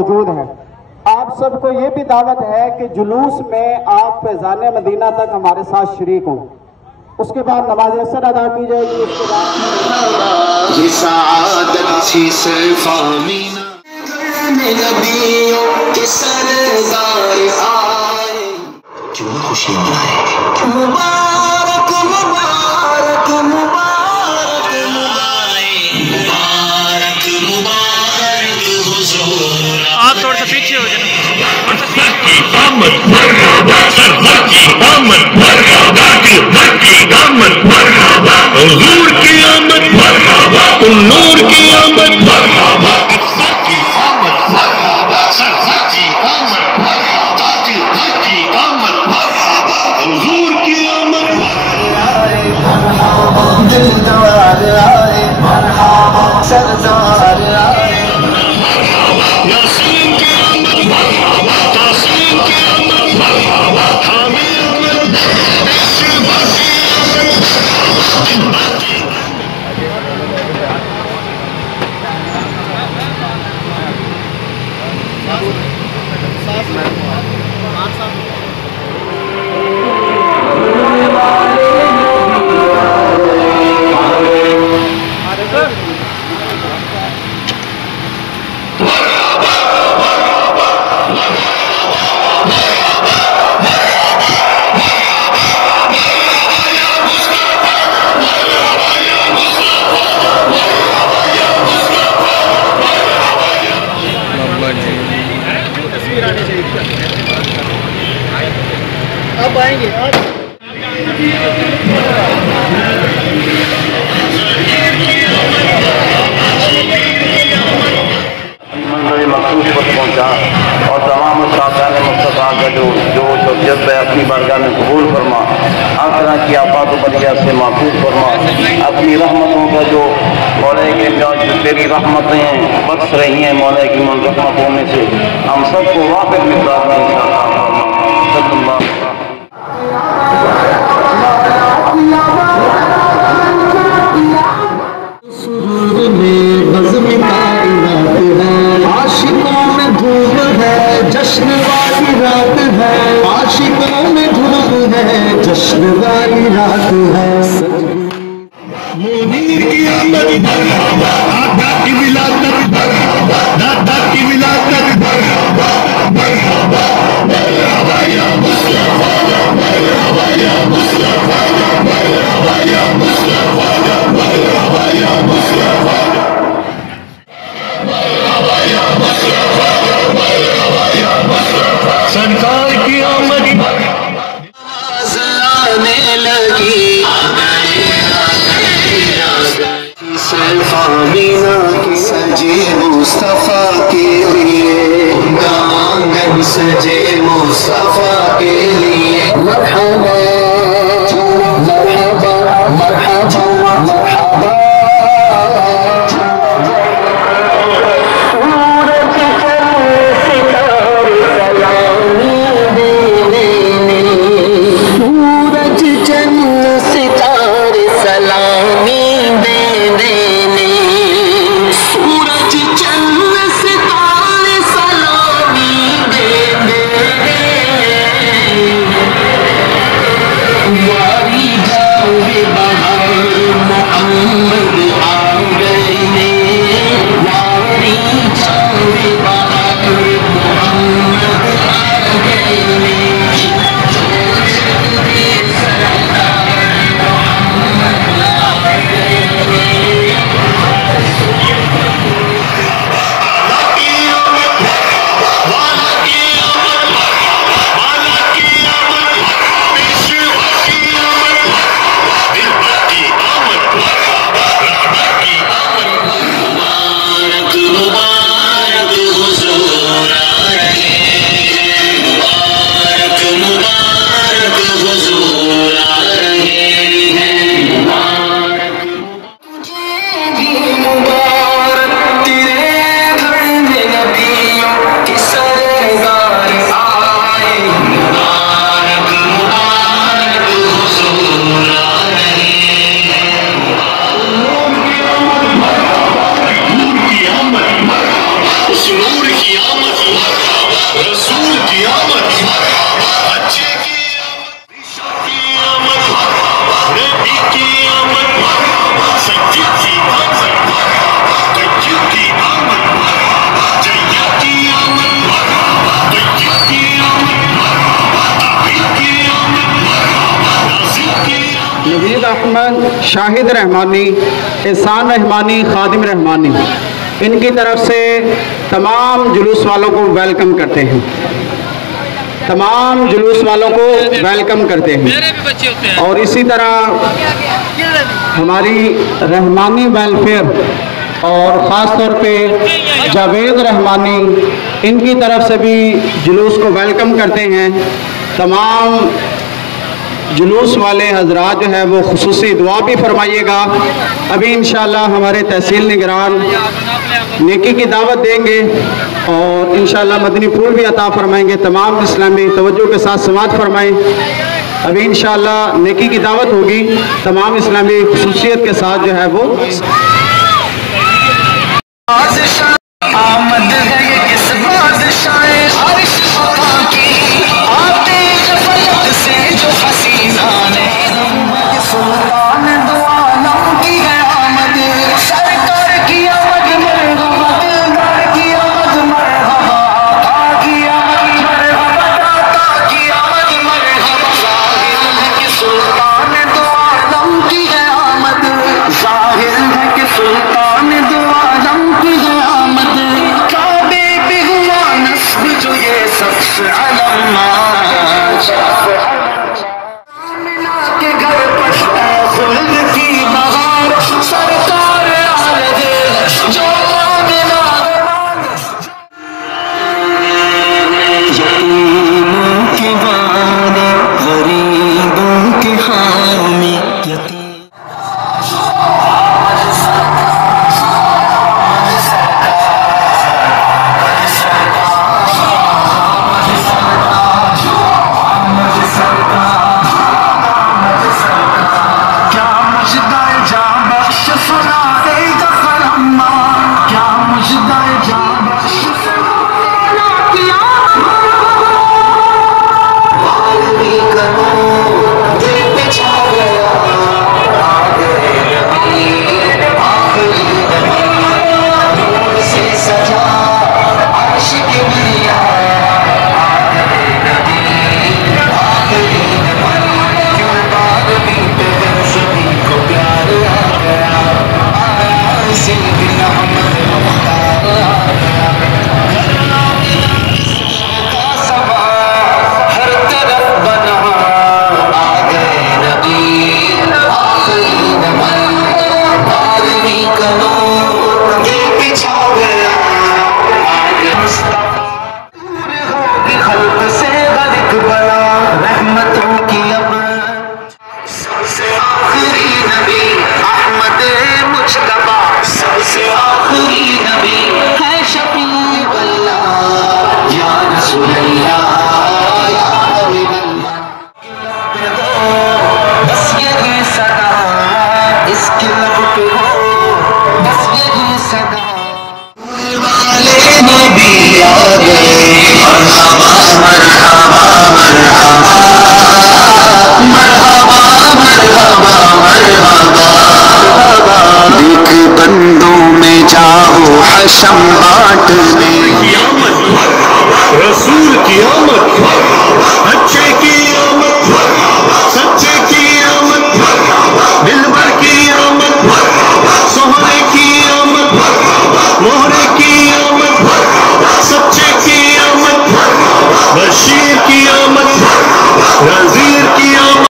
موجود ہیں۔ آپ سب کو یہ بھی دعوت ہے کہ جلوس میں آپ فیضان مدینہ تک ہمارے ساتھ شریک ہوں۔ اس کے بعد نماز اثر ادا کی جائے گی۔ اس کے بعد یہ سعادت تھی صرف آمینہ نبیوں کے سردار آئے، کیوں نہ خوشی منائے، مبارک مبارک مبارک مبارک مبارک حضور۔ آپ تھوڑا سا پیچھے ہو جائیں، آمد مرحبا سرور کی آمد مرحبا دیوبند کی آمد مرحبا حضور کی آمد مرحبا نور کی آمد مرحبا اقصی کی آمد مرحبا سرور کی آمد مرحبا دیوبند کی آمد مرحبا حضور کی آمد مرحبا دلدار آئے مرحبا سردار آئے یاسین کی آمد مرحبا تاسین کی آمد مرحبا حامی آمد شہبازی آمد اب آئیں گے۔ منظر مخصوص پر پہنچا اور تمام اساتذہ مصطفیٰ کا جو جذب ہے اپنی بارگاہ میں قبول فرما، ہر طرح کی آفات و بلیات سے محفوظ فرما، اپنی رحمتوں کا جو مولا کے جو تیری رحمتیں بخش رہی ہیں مولا کی منتخبوں میں سے ہم سب کو واقف مقدار میں انشاءاللہ فرما صلی اللہ علیہ وسلم۔ جشن والی رات ہے عاشقوں میں دھوم ہے، جشن والی رات ہے منیر کی آمد مرحبا آقا کی ولادت مرحبا دادا کی ولادت مرحبا مرحبا مرحبا یا مصطفیٰ مرحبا یا مصطفیٰ مرحبا یا مصطفیٰ مرحبا یا مصطفیٰ سرکار کی آمد آنے لگی صرف آمینہ کی سجے مصطفیٰ کے لیے آنگن سجے مصطفیٰ کے لیے مرحبا مرحبا مرحبا مرحبا احمد شاہد رحمانی، احسان رحمانی، خادم رحمانی، ان کی طرف سے تمام جلوس والوں کو ویلکم کرتے ہیں، تمام جلوس والوں کو ویلکم کرتے ہیں۔ اور اسی طرح ہماری رحمانی ویلفیئر اور خاص طور پہ جاوید رحمانی، ان کی طرف سے بھی جلوس کو ویلکم کرتے ہیں۔ تمام جلوس والے حضرات جو ہے وہ خصوصی دعا بھی فرمائیے گا۔ ابھی انشاءاللہ ہمارے تحصیل نگران نیکی کی دعوت دیں گے اور انشاءاللہ مدنی پھول بھی عطا فرمائیں گے۔ تمام اسلامی توجہ کے ساتھ سماعت فرمائیں۔ ابھی انشاءاللہ نیکی کی دعوت ہوگی، تمام اسلامی خصوصیت کے ساتھ جو ہے وہ آمد ہے یہ کس بادشاہ عرش خدا کی، آتے فلک سے جو حسینان سلطان دو عالم کی ہے آمد، سرکار کی آمد مرحبت، در کی آمد مرحبا، آقا کی آمد مرحبا، داتا کی آمد مرحبا، ظاہر ہے کہ سلطان دو عالم کی ہے آمد، ظاہر ہے کہ سلطان دو عالم کی ہے آمد، کعبے پہ ہوا نصب جو یہ شخص علمات، آمنہ کے گھر پشتا خلد کی بہار، سرکار آرد جو آمنہ یتیموں کے والے، غریبوں کے حامی، دیکھ بندوں میں جاؤ حشم بانٹنے